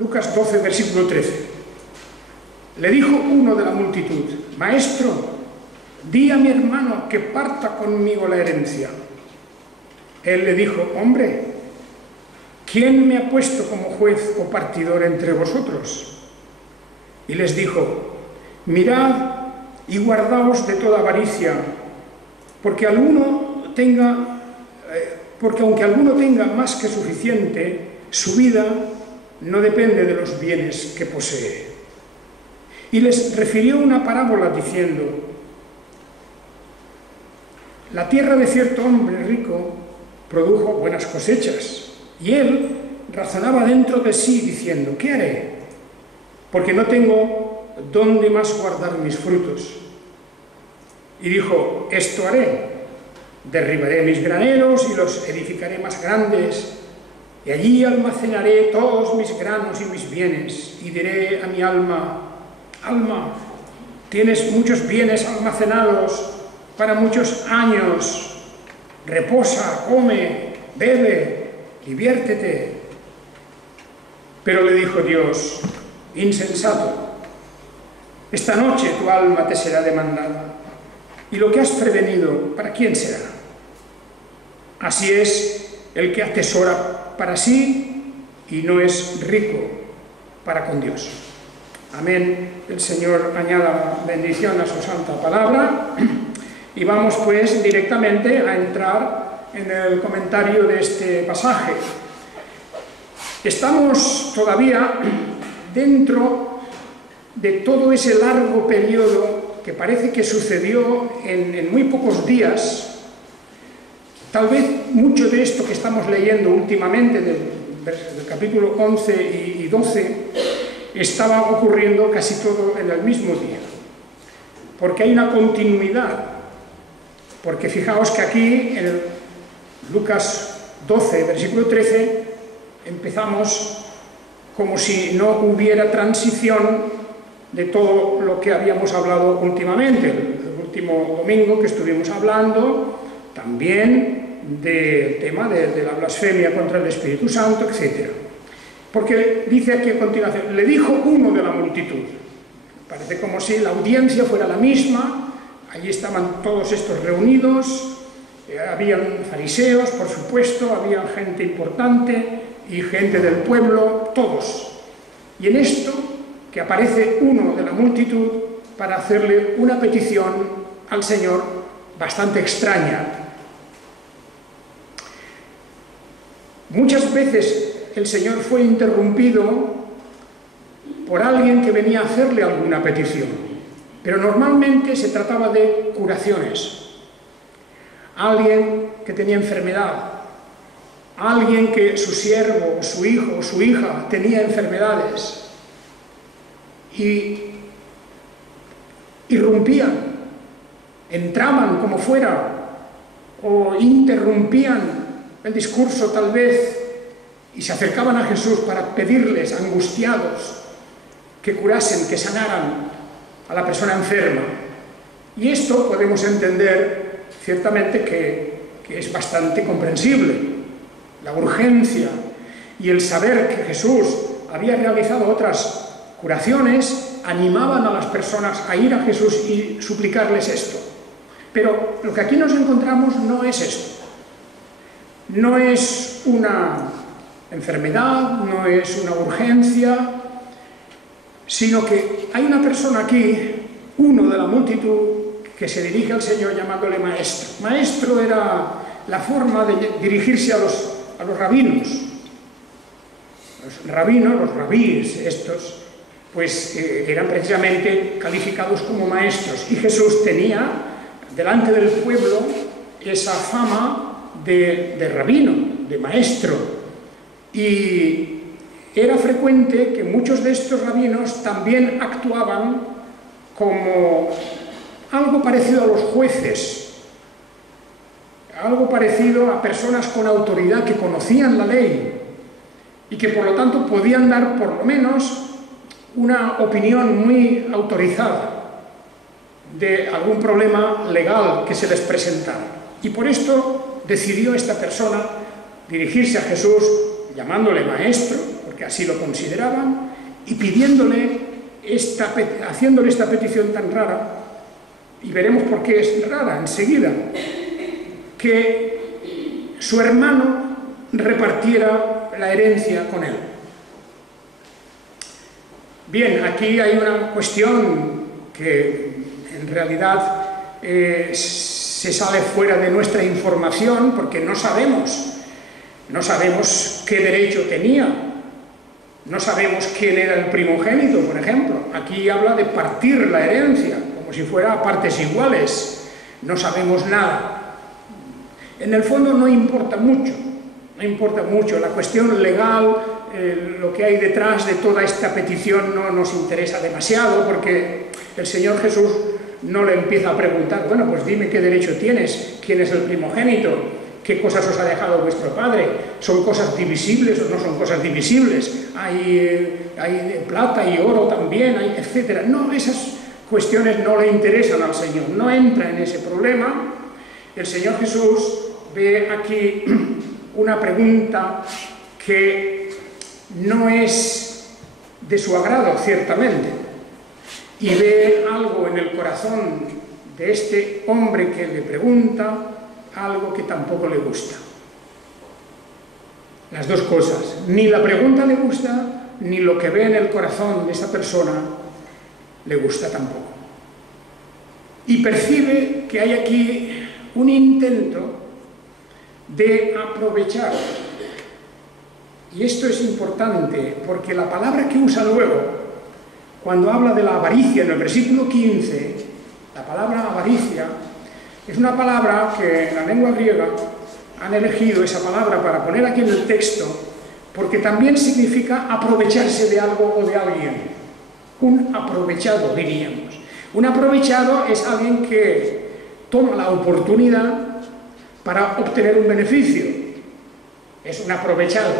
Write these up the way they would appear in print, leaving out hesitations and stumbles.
Lucas 12, versículo 13. Le dijo uno de la multitud: Maestro, di a mi hermano que parta conmigo la herencia. Él le dijo: Hombre, ¿quién me ha puesto como juez o partidor entre vosotros? Y les dijo: Mirad y guardaos de toda avaricia, porque aunque alguno tenga más que suficiente, su vida no depende de los bienes que posee. Y les refirió una parábola diciendo: La tierra de cierto hombre rico produjo buenas cosechas, y él razonaba dentro de sí diciendo: ¿qué haré? Porque no tengo dónde más guardar mis frutos. Y dijo: esto haré, derribaré mis graneros y los edificaré más grandes, y allí almacenaré todos mis granos y mis bienes, y diré a mi alma: alma, tienes muchos bienes almacenados para muchos años, reposa, come, bebe, diviértete. Pero le dijo Dios: insensato, esta noche tu alma te será demandada, y lo que has prevenido, ¿para quién será? Así es el que atesora para sí y no es rico para con Dios. Amén. El Señor añada bendición a su santa palabra. Y vamos pues directamente a entrar en el comentario de este pasaje. Estamos todavía dentro de todo ese largo periodo que parece que sucedió en muy pocos días. Tal vez mucho de esto que estamos leyendo últimamente del capítulo 11 y 12 estaba ocurriendo casi todo en el mismo día, porque hay una continuidad. Porque fijaos que aquí en el Lucas 12, versículo 13, empezamos como si no hubiera transición de todo lo que habíamos hablado últimamente. El último domingo que estuvimos hablando también del tema de la blasfemia contra el Espíritu Santo, etc. Porque dice aquí a continuación: le dijo uno de la multitud. Parece como si la audiencia fuera la misma. Allí estaban todos estos reunidos, habían fariseos, por supuesto, había gente importante y gente del pueblo, todos. Y en esto, que aparece uno de la multitud para hacerle una petición al Señor bastante extraña. Muchas veces el Señor fue interrumpido por alguien que venía a hacerle alguna petición. Pero normalmente se trataba de curaciones. Alguien que tenía enfermedad, alguien que su siervo, o su hijo, o su hija tenía enfermedades y irrumpían, entraban como fuera o interrumpían el discurso tal vez y se acercaban a Jesús para pedirles, angustiados, que curasen, que sanaran a la persona enferma. Y esto podemos entender ciertamente que es bastante comprensible. La urgencia y el saber que Jesús había realizado otras curaciones animaban a las personas a ir a Jesús y suplicarles esto. Pero lo que aquí nos encontramos no es esto. No es una enfermedad, no es una urgencia, sino que hay una persona aquí, uno de la multitud, que se dirige al Señor llamándole maestro. Maestro era la forma de dirigirse a los rabinos. Los rabinos, los rabíes estos, pues eran precisamente calificados como maestros. Y Jesús tenía delante del pueblo esa fama de rabino, de maestro. Y era frecuente que muchos de estos rabinos también actuaban como algo parecido a los jueces, algo parecido a personas con autoridad que conocían la ley y que por lo tanto podían dar por lo menos una opinión muy autorizada de algún problema legal que se les presentara. Y por esto decidió esta persona dirigirse a Jesús llamándole maestro, porque así lo consideraban, y haciéndole esta petición tan rara, y veremos por qué es rara enseguida, que su hermano repartiera la herencia con él. Bien, aquí hay una cuestión que en realidad se sale fuera de nuestra información, porque no sabemos qué derecho tenía, no sabemos quién era el primogénito, por ejemplo. Aquí habla de partir la herencia, como si fuera a partes iguales, no sabemos nada. En el fondo no importa mucho, la cuestión legal, lo que hay detrás de toda esta petición no nos interesa demasiado, porque el Señor Jesús no le empieza a preguntar, bueno, pues dime qué derecho tienes, quién es el primogénito, qué cosas os ha dejado vuestro padre, son cosas divisibles o no son cosas divisibles, hay plata y oro también, etcétera. No, esas cuestiones no le interesan al Señor, no entra en ese problema. El Señor Jesús ve aquí una pregunta que no es de su agrado, ciertamente, y ve algo en el corazón de este hombre que le pregunta, algo que tampoco le gusta. Las dos cosas, ni la pregunta le gusta, ni lo que ve en el corazón de esa persona le gusta tampoco. Y percibe que hay aquí un intento de aprovechar. Y esto es importante, porque la palabra que usa luego, cuando habla de la avaricia, en el versículo 15, la palabra avaricia, es una palabra que en la lengua griega han elegido esa palabra para poner aquí en el texto, porque también significa aprovecharse de algo o de alguien. Un aprovechado, diríamos. Un aprovechado es alguien que toma la oportunidad para obtener un beneficio. Es un aprovechado.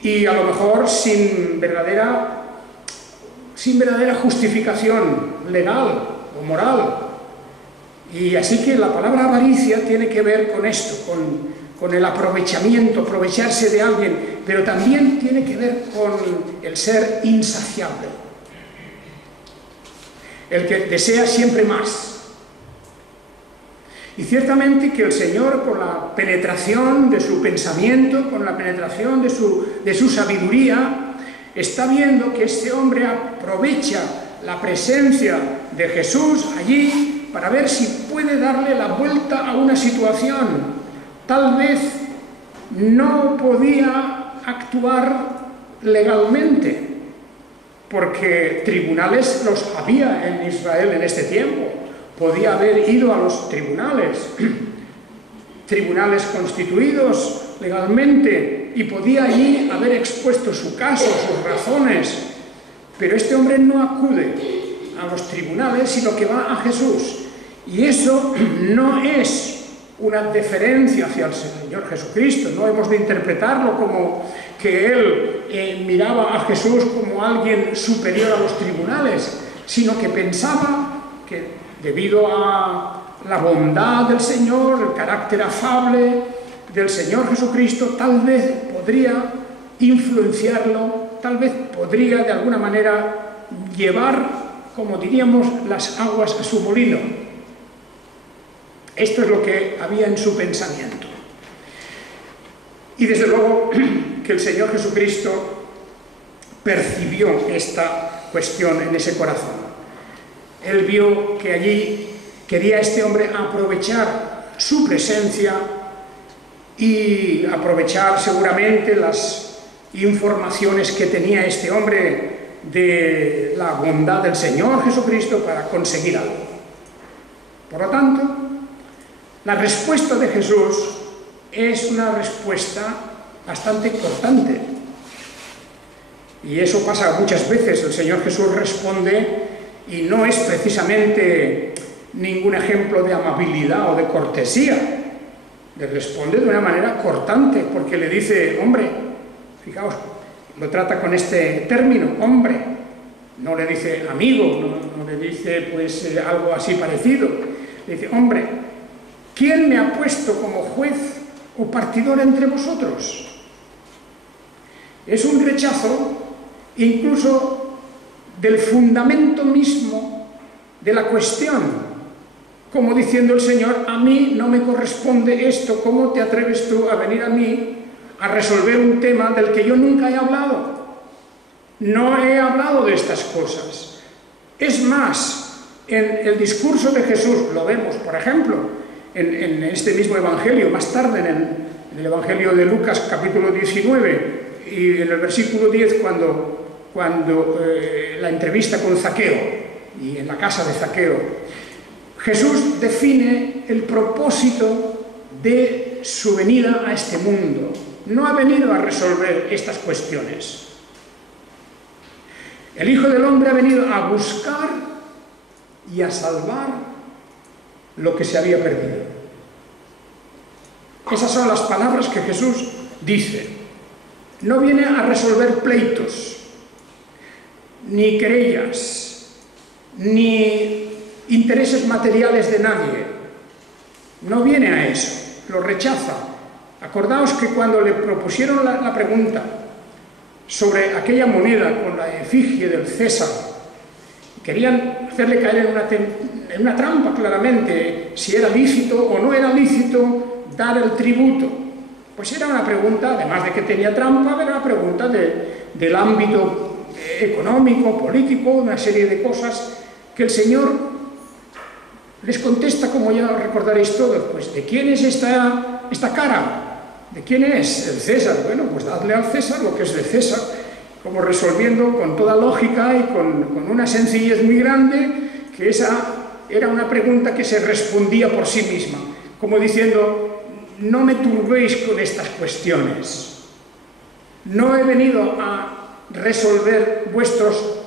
Y a lo mejor sin verdadera justificación legal o moral. Y así que la palabra avaricia tiene que ver con esto, con el aprovechamiento, aprovecharse de alguien, pero también tiene que ver con el ser insaciable, el que desea siempre más. Y ciertamente que el Señor, con la penetración de su pensamiento, con la penetración de su sabiduría, está viendo que este hombre aprovecha la presencia de Jesús allí para ver si puede darle la vuelta a una situación. Tal vez no podía actuar legalmente, porque tribunales los había en Israel en este tiempo. Podía haber ido a los tribunales constituidos legalmente, y podía allí haber expuesto su caso, sus razones, pero este hombre no acude a los tribunales, sino que va a Jesús. Y eso no es una deferencia hacia el Señor Jesucristo, no hemos de interpretarlo como que él miraba a Jesús como alguien superior a los tribunales, sino que pensaba que debido a la bondad del Señor, el carácter afable del Señor Jesucristo, tal vez podría influenciarlo, tal vez podría de alguna manera llevar, como diríamos, las aguas a su molino. Esto es lo que había en su pensamiento. Y desde luego que el Señor Jesucristo percibió esta cuestión en ese corazón. Él vio que allí quería este hombre aprovechar su presencia y aprovechar seguramente las informaciones que tenía este hombre de la bondad del Señor Jesucristo para conseguir algo. Por lo tanto, la respuesta de Jesús es una respuesta bastante cortante. Y eso pasa muchas veces. El Señor Jesús responde y no es precisamente ningún ejemplo de amabilidad o de cortesía. Le responde de una manera cortante, porque le dice, hombre, fijaos, lo trata con este término, hombre. No le dice amigo, no le dice pues algo así parecido. Le dice, hombre, ¿quién me ha puesto como juez o partidor entre vosotros? Es un rechazo incluso del fundamento mismo de la cuestión, como diciendo el Señor: a mí no me corresponde esto, ¿cómo te atreves tú a venir a mí a resolver un tema del que yo nunca he hablado? No he hablado de estas cosas. Es más, en el discurso de Jesús, lo vemos, por ejemplo, en este mismo Evangelio, más tarde en el Evangelio de Lucas, capítulo 19, y en el versículo 10, cuando la entrevista con Zaqueo, y en la casa de Zaqueo, Jesús define el propósito de su venida a este mundo. No ha venido a resolver estas cuestiones. El Hijo del Hombre ha venido a buscar y a salvar lo que se había perdido. Esas son las palabras que Jesús dice. No viene a resolver pleitos, ni querellas, ni intereses materiales de nadie. No viene a eso, lo rechaza. Acordaos que cuando le propusieron la pregunta sobre aquella moneda con la efigie del César, querían hacerle caer en una trampa, claramente, si era lícito o no era lícito dar el tributo. Pues era una pregunta, además de que tenía trampa, era una pregunta del ámbito económico, político, una serie de cosas que el Señor les contesta, como ya recordaréis todos. Pues, ¿de quién es esta cara? ¿De quién es? El César. Bueno, pues dadle al César lo que es de César, como resolviendo con toda lógica y con una sencillez muy grande, que esa era una pregunta que se respondía por sí misma, como diciendo: no me turbéis con estas cuestiones, no he venido a resolver vuestros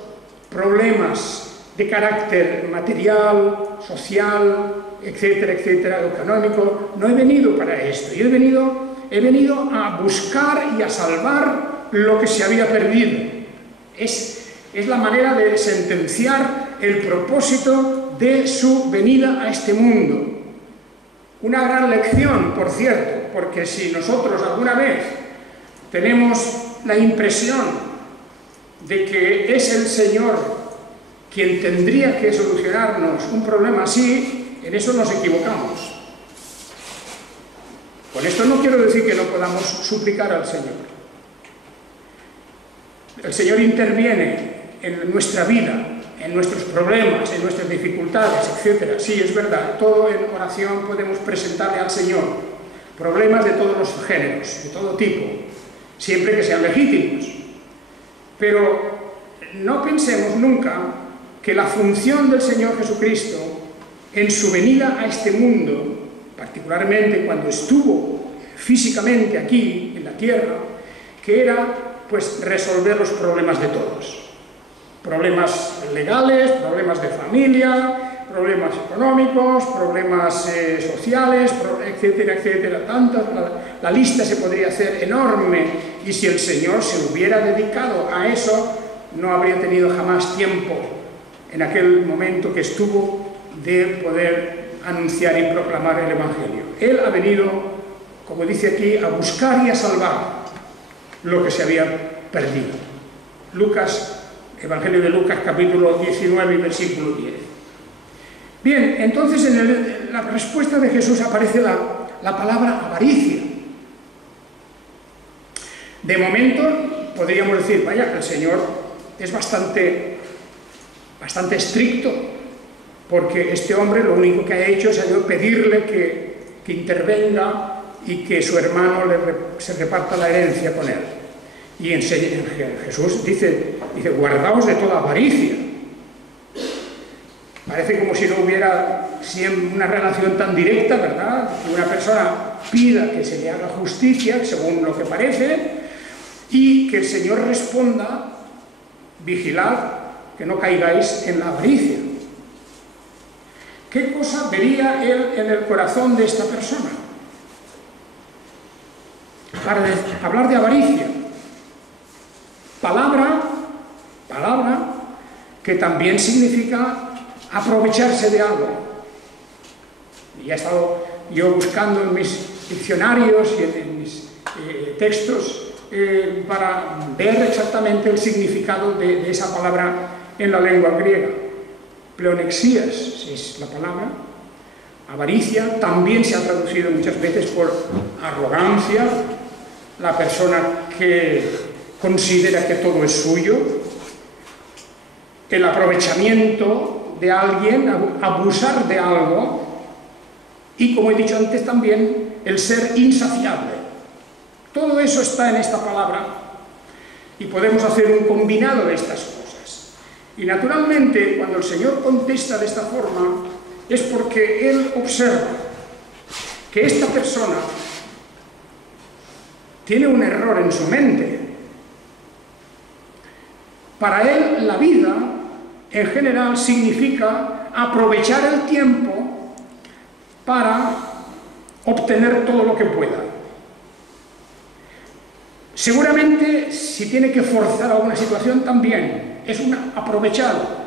problemas de carácter material, social, etcétera, etcétera, económico. No he venido para esto, yo he venido a buscar y a salvar lo que se había perdido. Es la manera de sentenciar el propósito de su venida a este mundo. Una gran lección, por cierto, porque si nosotros alguna vez tenemos la impresión de que es el Señor quien tendría que solucionarnos un problema así, en eso nos equivocamos. Con esto no quiero decir que no podamos suplicar al Señor. El Señor interviene en nuestra vida, en nuestros problemas, en nuestras dificultades, etc. Sí, es verdad, todo en oración podemos presentarle al Señor problemas de todos los géneros, de todo tipo, siempre que sean legítimos. Pero no pensemos nunca que la función del Señor Jesucristo en su venida a este mundo, particularmente cuando estuvo físicamente aquí, en la tierra, que era pues resolver los problemas de todos. Problemas legales, problemas de familia, problemas económicos, problemas sociales, etcétera, etcétera. La lista se podría hacer enorme, y si el Señor se hubiera dedicado a eso, no habría tenido jamás tiempo, en aquel momento que estuvo, de poder anunciar y proclamar el Evangelio. Él ha venido, como dice aquí, a buscar y a salvar lo que se había perdido. Evangelio de Lucas, capítulo 19 y versículo 10. Bien, entonces en la respuesta de Jesús aparece la palabra avaricia. De momento podríamos decir: vaya, el Señor es bastante estricto, porque este hombre lo único que ha hecho es pedirle que intervenga y que su hermano se reparta la herencia con él. Y Jesús dice, guardaos de toda avaricia. Parece como si no hubiera una relación tan directa, ¿verdad? Que una persona pida que se le haga justicia, según lo que parece, y que el Señor responda: vigilad que no caigáis en la avaricia. ¿Qué cosa vería él en el corazón de esta persona para hablar de avaricia? Palabra que también significa aprovecharse de algo. Y he estado yo buscando en mis diccionarios y en mis textos para ver exactamente el significado de esa palabra en la lengua griega. Pleonexías es la palabra. Avaricia también se ha traducido muchas veces por arrogancia, la persona que considera que todo es suyo, el aprovechamiento de alguien, abusar de algo, y como he dicho antes también, el ser insaciable. Todo eso está en esta palabra y podemos hacer un combinado de estas cosas. Y naturalmente, cuando el Señor contesta de esta forma, es porque Él observa que esta persona tiene un error en su mente. Para Él, la vida, en general, significa aprovechar el tiempo para obtener todo lo que pueda. Seguramente, si tiene que forzar alguna situación, también es un aprovechado.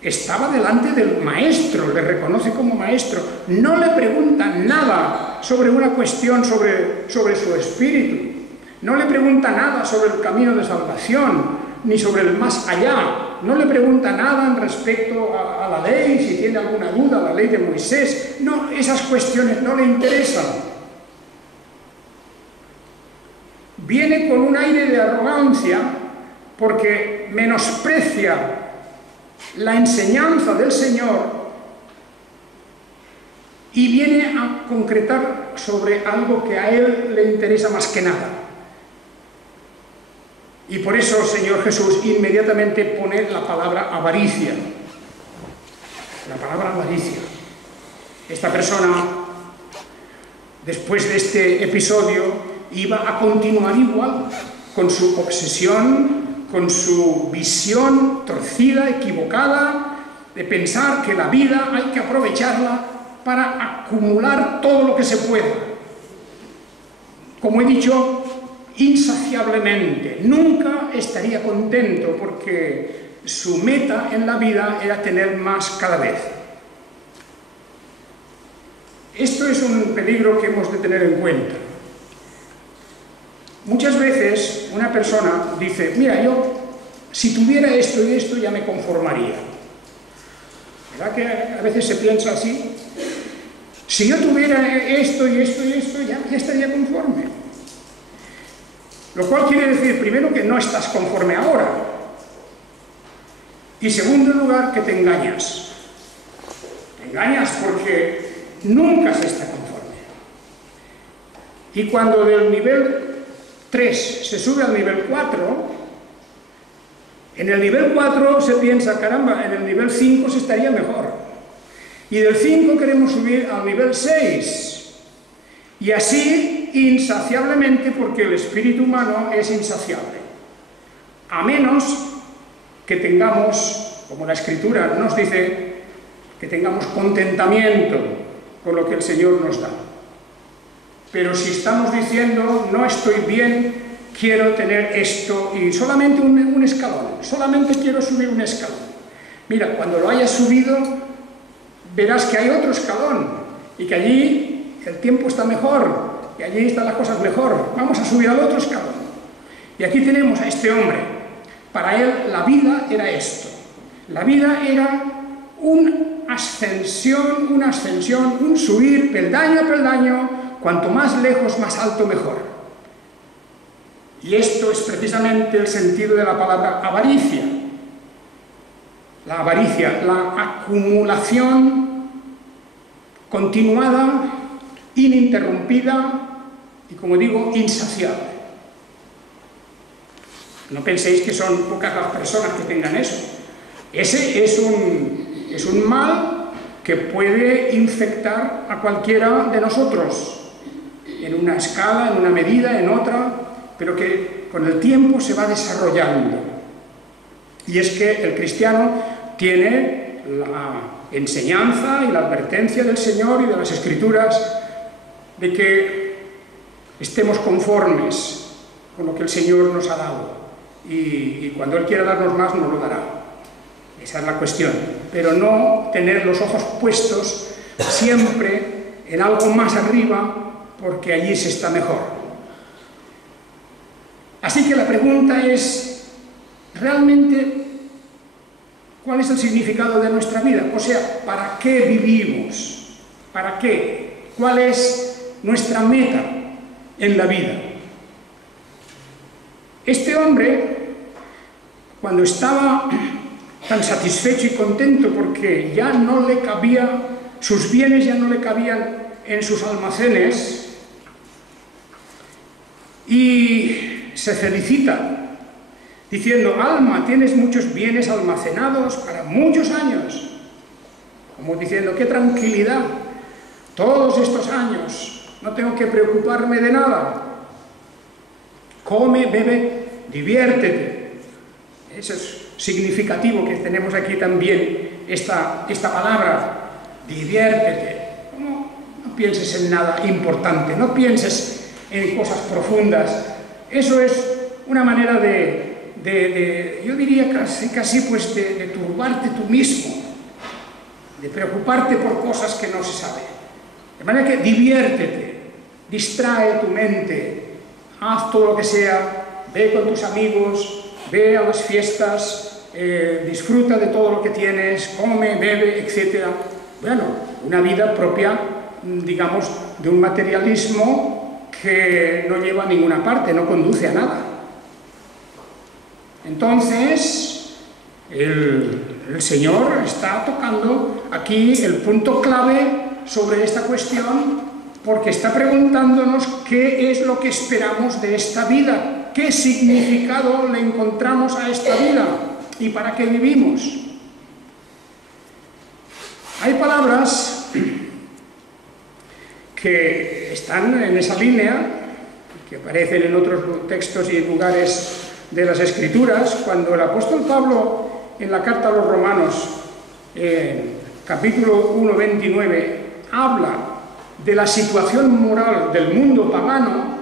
Estaba delante del maestro, le reconoce como maestro, no le pregunta nada sobre una cuestión sobre su espíritu, no le pregunta nada sobre el camino de salvación, ni sobre el más allá, no le pregunta nada en respecto a la ley, si tiene alguna duda, la ley de Moisés, no, esas cuestiones no le interesan. Viene con un aire de arrogancia porque menosprecia la enseñanza del Señor y viene a concretar sobre algo que a Él le interesa más que nada. Y por eso el Señor Jesús inmediatamente pone la palabra avaricia. La palabra avaricia. Esta persona, después de este episodio, iba a continuar igual, con su obsesión, con su visión torcida, equivocada, de pensar que la vida hay que aprovecharla para acumular todo lo que se pueda. Como he dicho, insaciablemente, nunca estaría contento porque su meta en la vida era tener más cada vez. Esto es un peligro que hemos de tener en cuenta. Muchas veces una persona dice, mira, yo si tuviera esto y esto ya me conformaría. ¿Verdad que a veces se piensa así? Si yo tuviera esto y esto y esto, ya estaría conforme. Lo cual quiere decir, primero, que no estás conforme ahora. Y segundo lugar, que te engañas. Te engañas porque nunca se está conforme. Y cuando del nivel 3 se sube al nivel 4, en el nivel 4 se piensa, caramba, en el nivel 5 se estaría mejor. Y del 5 queremos subir al nivel 6. Y así, insaciablemente, porque el espíritu humano es insaciable. A menos que tengamos, como la Escritura nos dice, que tengamos contentamiento con lo que el Señor nos da. Pero si estamos diciendo, no estoy bien, quiero tener esto y solamente un escalón, solamente quiero subir un escalón. Mira, cuando lo hayas subido, verás que hay otro escalón y que allí el tiempo está mejor y allí están las cosas mejor. Vamos a subir al otro escalón. Y aquí tenemos a este hombre. Para él la vida era esto. La vida era una ascensión, un subir peldaño a peldaño. Cuanto más lejos, más alto, mejor. Y esto es precisamente el sentido de la palabra avaricia. La avaricia, la acumulación continuada, ininterrumpida y, como digo, insaciable. No penséis que son pocas las personas que tengan eso. Ese es un mal que puede infectar a cualquiera de nosotros. En una escala, en una medida, en otra, pero que con el tiempo se va desarrollando. Y es que el cristiano tiene la enseñanza y la advertencia del Señor y de las Escrituras de que estemos conformes con lo que el Señor nos ha dado. Y cuando Él quiera darnos más, nos lo dará. Esa es la cuestión. Pero no tener los ojos puestos siempre en algo más arriba porque allí se está mejor. Así que la pregunta es, ¿realmente cuál es el significado de nuestra vida? O sea, ¿para qué vivimos? ¿Para qué? ¿Cuál es nuestra meta en la vida? Este hombre, cuando estaba tan satisfecho y contento porque ya no le cabía, sus bienes ya no le cabían en sus almacenes, y se felicita diciendo: alma, tienes muchos bienes almacenados para muchos años, como diciendo, qué tranquilidad, todos estos años no tengo que preocuparme de nada, come, bebe, diviértete. Eso es significativo, que tenemos aquí también esta palabra, diviértete. No pienses en nada importante, no pienses en cosas profundas. Eso es una manera yo diría casi pues de turbarte tú mismo, de preocuparte por cosas que no se saben. De manera que diviértete, distrae tu mente, haz todo lo que sea, ve con tus amigos, ve a las fiestas, disfruta de todo lo que tienes, come, bebe, etc. Bueno, una vida propia, digamos, de un materialismo que no lleva a ninguna parte, no conduce a nada. Entonces, el Señor está tocando aquí el punto clave sobre esta cuestión, porque está preguntándonos qué es lo que esperamos de esta vida, qué significado le encontramos a esta vida y para qué vivimos. Hay palabras que están en esa línea, que aparecen en otros textos y lugares de las Escrituras. Cuando el apóstol Pablo, en la carta a los Romanos, capítulo 1, 29, habla de la situación moral del mundo pagano,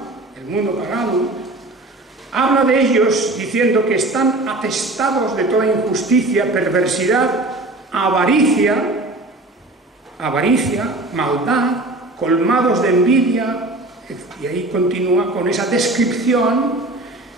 habla de ellos diciendo que están atestados de toda injusticia, perversidad, avaricia, maldad, colmados de envidia, y ahí continúa con esa descripción,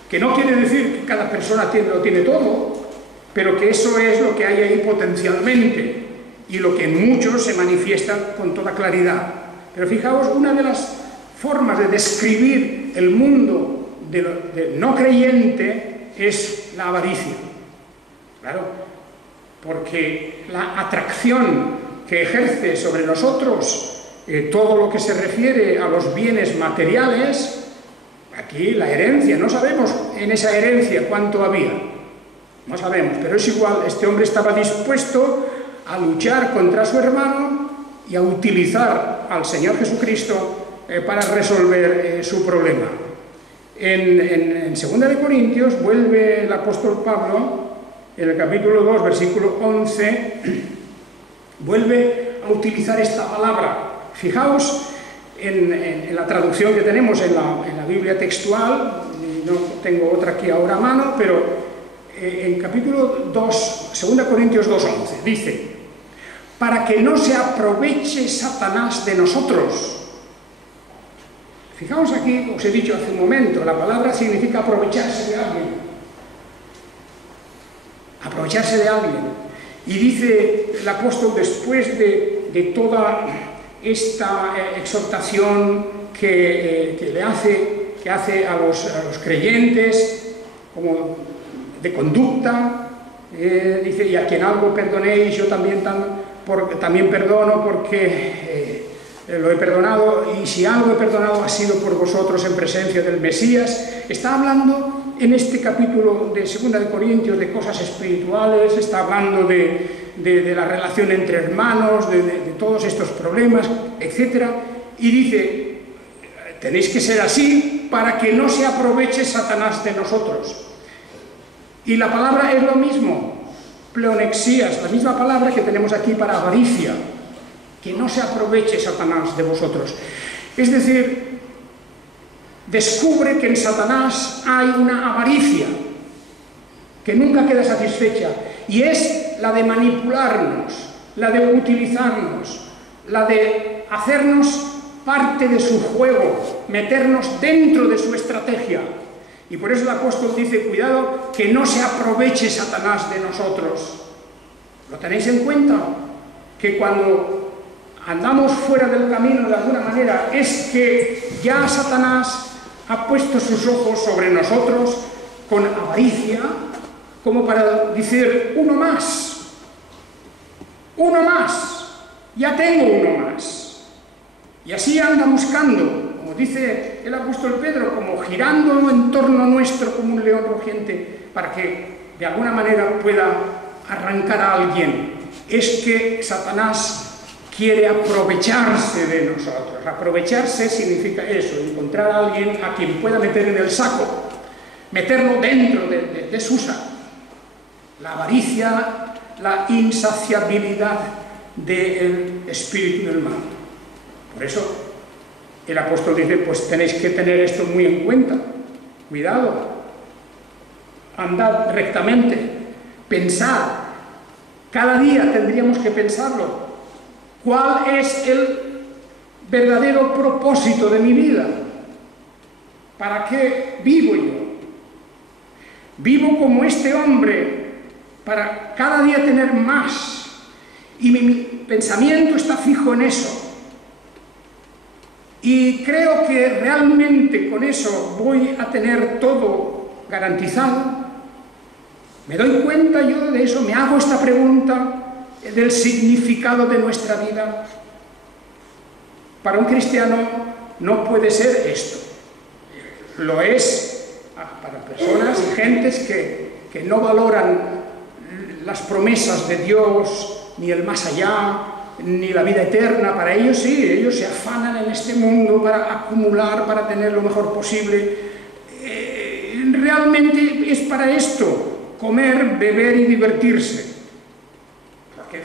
que no quiere decir que cada persona lo tiene todo, pero que eso es lo que hay ahí potencialmente, y lo que en muchos se manifiesta con toda claridad. Pero fijaos, una de las formas de describir el mundo del no creyente es la avaricia. Claro, porque la atracción que ejerce sobre nosotros todo lo que se refiere a los bienes materiales, aquí la herencia, no sabemos en esa herencia cuánto había, no sabemos, pero es igual, este hombre estaba dispuesto a luchar contra su hermano y a utilizar al Señor Jesucristo para resolver su problema. En 2 de Corintios vuelve el apóstol Pablo, en el capítulo 2, versículo 11, vuelve a utilizar esta palabra. Fijaos en la traducción que tenemos en la Biblia textual, no tengo otra aquí ahora a mano, pero en capítulo 2, 2 Corintios 2:11, dice: para que no se aproveche Satanás de nosotros. Fijaos aquí, os he dicho hace un momento, la palabra significa aprovecharse de alguien. Aprovecharse de alguien. Y dice el apóstol, después de toda esta exhortación que hace a los creyentes, como de conducta, dice: y a quien algo perdonéis, yo también perdono, porque lo he perdonado, y si algo he perdonado ha sido por vosotros en presencia del Mesías. Está hablando en este capítulo de 2 de Corintios de cosas espirituales, está hablando de la relación entre hermanos, de todos estos problemas, etc. Y dice: tenéis que ser así para que no se aproveche Satanás de nosotros. Y la palabra es lo mismo, pleonexías, la misma palabra que tenemos aquí para avaricia, que no se aproveche Satanás de vosotros. Es decir, descubre que en Satanás hay una avaricia que nunca queda satisfecha, y es la de manipularnos, la de utilizarnos, la de hacernos parte de su juego, meternos dentro de su estrategia. Y por eso el apóstol dice, cuidado, que no se aproveche Satanás de nosotros. ¿Lo tenéis en cuenta? Que cuando andamos fuera del camino de alguna manera es que ya Satanás ha puesto sus ojos sobre nosotros con avaricia, como para decir, uno más, ya tengo uno más. Y así anda buscando, como dice el apóstol Pedro, como girando en torno nuestro como un león rugiente, para que de alguna manera pueda arrancar a alguien. Es que Satanás quiere aprovecharse de nosotros. Aprovecharse significa eso, encontrar a alguien a quien pueda meter en el saco, meterlo dentro de su saco. La avaricia, la insaciabilidad del espíritu del mal. Por eso el apóstol dice, pues tenéis que tener esto muy en cuenta. Cuidado, andad rectamente, pensad. Cada día tendríamos que pensarlo. ¿Cuál es el verdadero propósito de mi vida? ¿Para qué vivo yo? Vivo como este hombre para cada día tener más, y mi pensamiento está fijo en eso. Y creo que realmente con eso voy a tener todo garantizado. Me doy cuenta yo de eso, me hago esta pregunta del significado de nuestra vida. Para un cristiano no puede ser esto. Lo es para personas y gentes que no valoran las promesas de Dios, ni el más allá, ni la vida eterna. Para ellos sí, ellos se afanan en este mundo para acumular, para tener lo mejor posible. Realmente es para esto, comer, beber y divertirse. Porque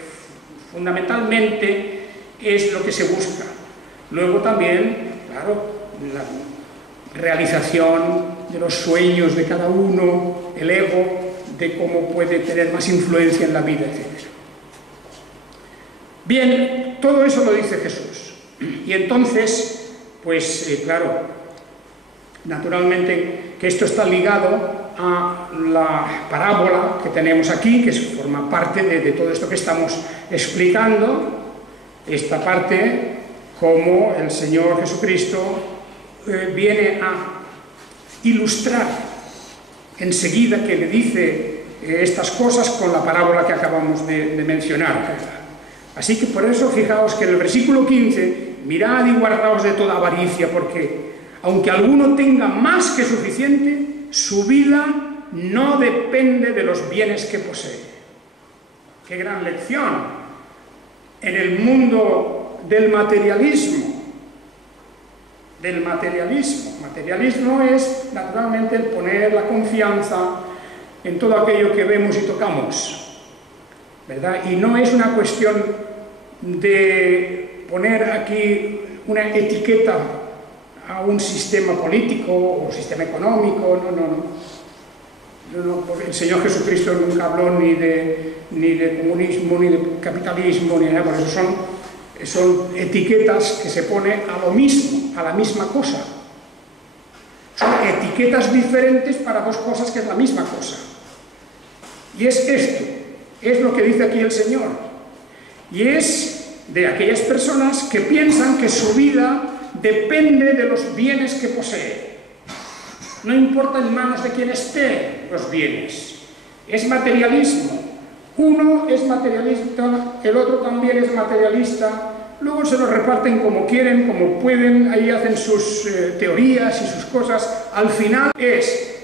fundamentalmente es lo que se busca. Luego también, claro, la realización de los sueños de cada uno, el ego, de cómo puede tener más influencia en la vida, etc. Bien, todo eso lo dice Jesús. Y entonces, pues claro, naturalmente que esto está ligado a la parábola que tenemos aquí, que forma parte de todo esto que estamos explicando, esta parte, como el Señor Jesucristo viene a ilustrar enseguida que le dice estas cosas con la parábola que acabamos de mencionar. Así que por eso fijaos que en el versículo 15, mirad y guardaos de toda avaricia, porque aunque alguno tenga más que suficiente, su vida no depende de los bienes que posee. ¡Qué gran lección! En el mundo del materialismo. Materialismo es, naturalmente, el poner la confianza en todo aquello que vemos y tocamos, ¿verdad? Y no es una cuestión de poner aquí una etiqueta a un sistema político o sistema económico, no, el Señor Jesucristo nunca habló ni de comunismo, ni de capitalismo, ni nada, por eso son etiquetas que se pone a lo mismo, a la misma cosa. Son etiquetas diferentes para dos cosas que es la misma cosa. Y es esto, es lo que dice aquí el Señor. Y es de aquellas personas que piensan que su vida depende de los bienes que posee. No importa en manos de quién estén los bienes. Es materialismo. Uno es materialista, el otro también es materialista. Luego se los reparten como quieren, como pueden, ahí hacen sus teorías y sus cosas. Al final es,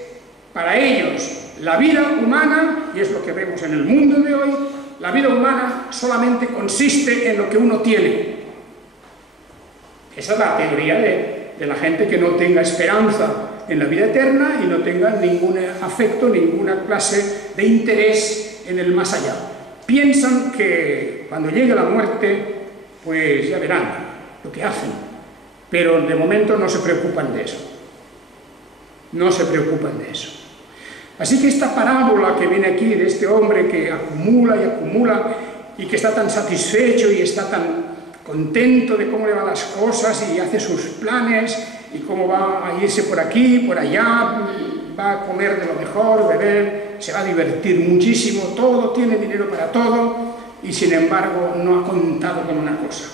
para ellos, la vida humana, y es lo que vemos en el mundo de hoy, la vida humana solamente consiste en lo que uno tiene. Esa es la teoría de la gente que no tenga esperanza en la vida eterna y no tenga ningún afecto, ninguna clase de interés en el más allá. Piensan que cuando llegue la muerte, pues ya verán lo que hacen, pero de momento no se preocupan de eso. No se preocupan de eso. Así que esta parábola que viene aquí de este hombre que acumula y acumula y que está tan satisfecho y está tan contento de cómo le van las cosas y hace sus planes y cómo va a irse por aquí, por allá, va a comer de lo mejor, beber, se va a divertir muchísimo, todo, tiene dinero para todo y sin embargo no ha contado con una cosa.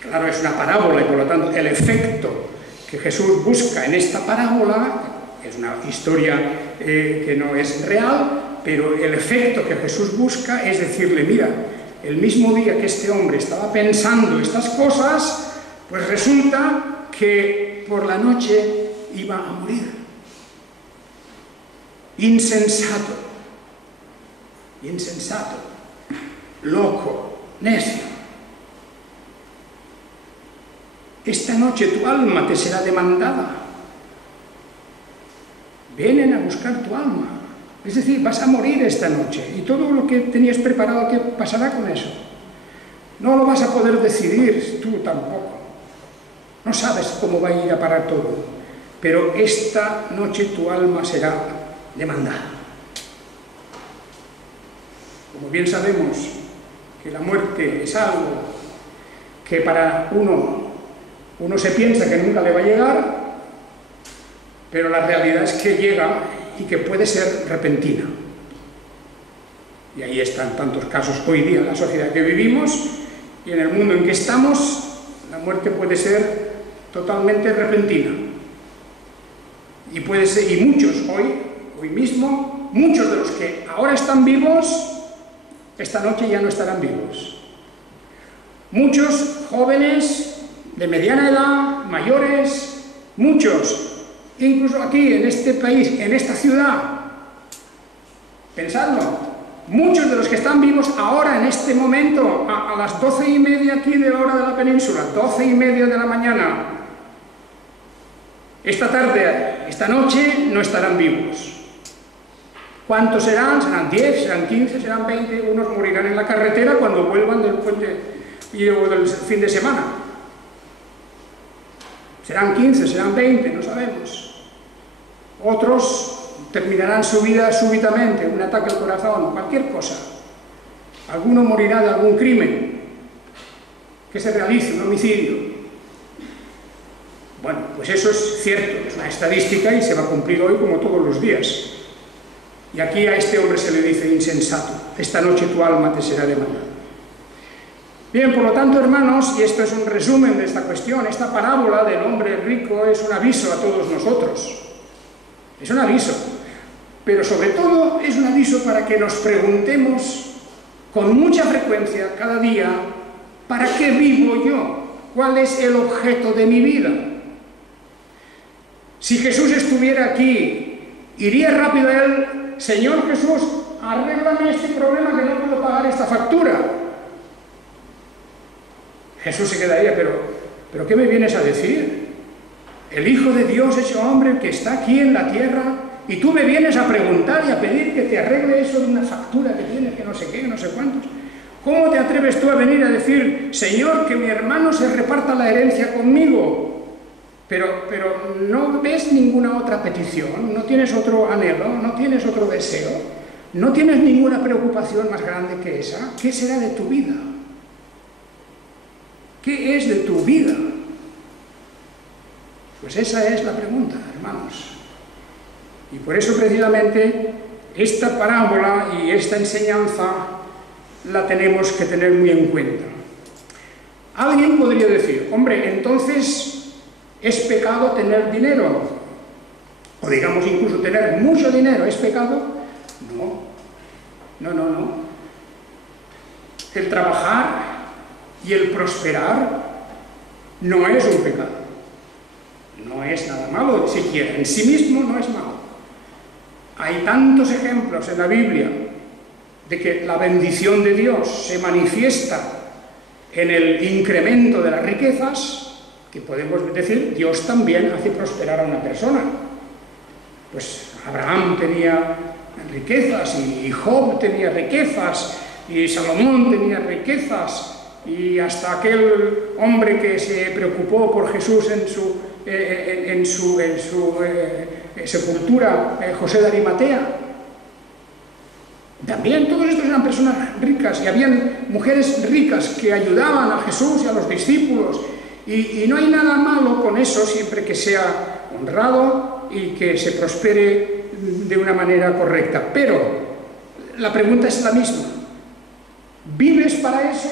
Claro, es una parábola y por lo tanto el efecto que Jesús busca en esta parábola, es una historia que no es real, pero el efecto que Jesús busca es decirle, mira, el mismo día que este hombre estaba pensando estas cosas, pues resulta que por la noche iba a morir. Insensato, loco, necio. Esta noche tu alma te será demandada. Vienen a buscar tu alma. Es decir, vas a morir esta noche y todo lo que tenías preparado, ¿qué pasará con eso? No lo vas a poder decidir tú tampoco. No sabes cómo va a ir a parar todo, pero esta noche tu alma será demandada. Como bien sabemos que la muerte es algo que para uno se piensa que nunca le va a llegar, pero la realidad es que llega y que puede ser repentina. Y ahí están tantos casos hoy día en la sociedad que vivimos y en el mundo en que estamos, la muerte puede ser totalmente repentina. Y puede ser, y muchos hoy mismo, muchos de los que ahora están vivos, esta noche ya no estarán vivos. Muchos jóvenes de mediana edad, mayores, muchos, incluso aquí en este país, en esta ciudad, pensadlo, muchos de los que están vivos ahora en este momento, a las 12:30 aquí de la hora de la península, 12:30 de la mañana, esta tarde, esta noche, no estarán vivos. ¿Cuántos serán? ¿Serán 10? ¿Serán 15? ¿Serán 20? Unos morirán en la carretera cuando vuelvan del puente y del fin de semana. Serán 15, serán 20, no sabemos. Otros terminarán su vida súbitamente, un ataque al corazón, cualquier cosa. Alguno morirá de algún crimen que se realice, un homicidio. Bueno, pues eso es cierto, es una estadística y se va a cumplir hoy como todos los días. Y aquí a este hombre se le dice insensato, esta noche tu alma te será demandada. Bien, por lo tanto, hermanos, y esto es un resumen de esta cuestión, esta parábola del hombre rico es un aviso a todos nosotros. Es un aviso, pero sobre todo es un aviso para que nos preguntemos con mucha frecuencia, cada día, ¿para qué vivo yo? ¿Cuál es el objeto de mi vida? Si Jesús estuviera aquí, iría rápido a él, Señor Jesús, arréglame este problema que no puedo pagar esta factura. Jesús se quedaría, pero ¿qué me vienes a decir? El Hijo de Dios, ese hombre que está aquí en la tierra, y tú me vienes a preguntar y a pedir que te arregle eso de una factura que tienes, que no sé qué, no sé cuántos. ¿Cómo te atreves tú a venir a decir, Señor, que mi hermano se reparta la herencia conmigo? Pero no ves ninguna otra petición, no tienes otro anhelo, no tienes otro deseo, no tienes ninguna preocupación más grande que esa. ¿Qué será de tu vida? ¿Qué es de tu vida? Pues esa es la pregunta, hermanos. Y por eso precisamente esta parábola y esta enseñanza la tenemos que tener muy en cuenta. Alguien podría decir, hombre, entonces ¿es pecado tener dinero? O digamos incluso tener mucho dinero, ¿es pecado? No. El trabajar y el prosperar no es un pecado. No es nada malo siquiera, en sí mismo no es malo. Hay tantos ejemplos en la Biblia de que la bendición de Dios se manifiesta en el incremento de las riquezas, que podemos decir, Dios también hace prosperar a una persona. Pues Abraham tenía riquezas, y Job tenía riquezas, y Salomón tenía riquezas, y hasta aquel hombre que se preocupó por Jesús en su sepultura, José de Arimatea. También todos estos eran personas ricas y habían mujeres ricas que ayudaban a Jesús y a los discípulos. Y no hay nada malo con eso, siempre que sea honrado y que se prospere de una manera correcta. Pero la pregunta es la misma. ¿Vives para eso?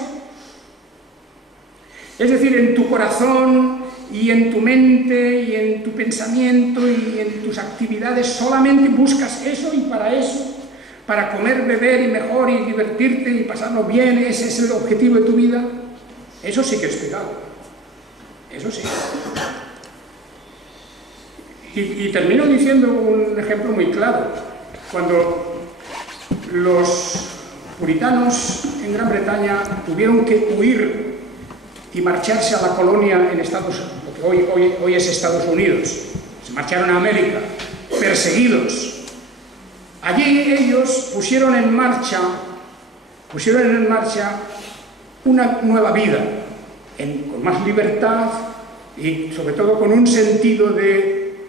Es decir, en tu corazón y en tu mente y en tu pensamiento y en tus actividades solamente buscas eso y para eso, para comer, beber y mejor y divertirte y pasarlo bien, ese es el objetivo de tu vida. Eso sí que es pecado. Eso sí. Y termino diciendo un ejemplo muy claro. Cuando los puritanos en Gran Bretaña tuvieron que huir y marcharse a la colonia en Estados Unidos, porque hoy es Estados Unidos, se marcharon a América, perseguidos. Allí ellos pusieron en marcha una nueva vida, con más libertad y sobre todo con un sentido de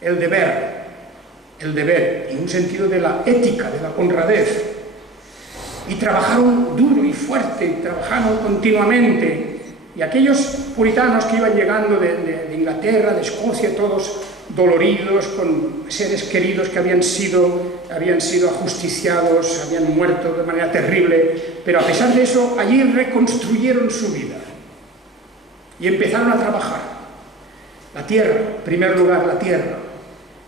el deber y un sentido de la ética, de la honradez. Y trabajaron duro y fuerte, y trabajaron continuamente. Y aquellos puritanos que iban llegando de Inglaterra, de Escocia, todos doloridos, con seres queridos que habían sido ajusticiados, habían muerto de manera terrible, pero a pesar de eso, allí reconstruyeron su vida. Y empezaron a trabajar. La tierra, en primer lugar, la tierra.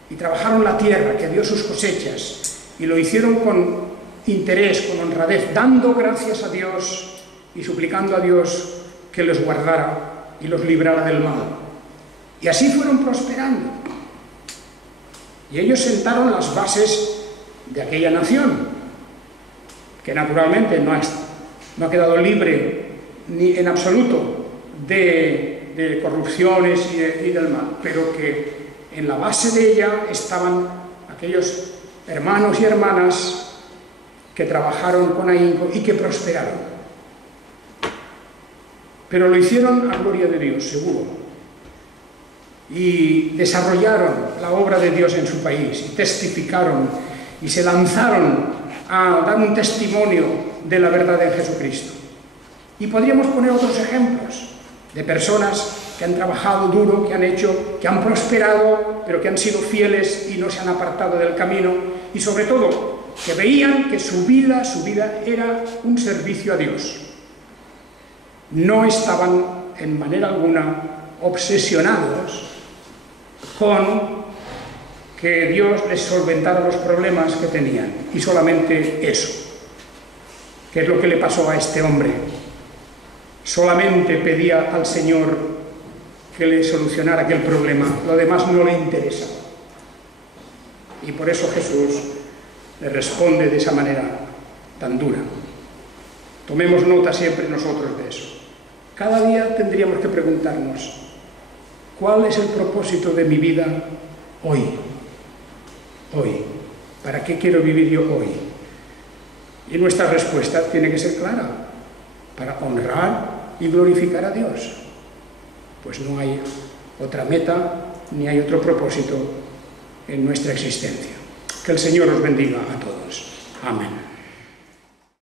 Y trabajaron la tierra, que dio sus cosechas. Y lo hicieron con interés, con honradez, dando gracias a Dios y suplicando a Dios que los guardara y los librara del mal. Y así fueron prosperando. Y ellos sentaron las bases de aquella nación, que naturalmente no ha quedado libre ni en absoluto de corrupciones y del mal, pero que en la base de ella estaban aquellos hermanos y hermanas que trabajaron con ahínco y que prosperaron. Pero lo hicieron a gloria de Dios, seguro. Y desarrollaron la obra de Dios en su país, y testificaron, y se lanzaron a dar un testimonio de la verdad de Jesucristo. Y podríamos poner otros ejemplos de personas que han trabajado duro, que han prosperado, pero que han sido fieles y no se han apartado del camino, y sobre todo, que veían que su vida era un servicio a Dios. No estaban en manera alguna obsesionados con que Dios les solventara los problemas que tenían, y solamente eso, que es lo que le pasó a este hombre. Solamente pedía al Señor que le solucionara aquel problema, lo demás no le interesa. Y por eso Jesús le responde de esa manera tan dura. Tomemos nota siempre nosotros de eso. Cada día tendríamos que preguntarnos, ¿cuál es el propósito de mi vida hoy? Hoy. ¿Para qué quiero vivir yo hoy? Y nuestra respuesta tiene que ser clara, para honrar y glorificar a Dios. Pues no hay otra meta, ni hay otro propósito en nuestra existencia. Que el Señor os bendiga a todos. Amén.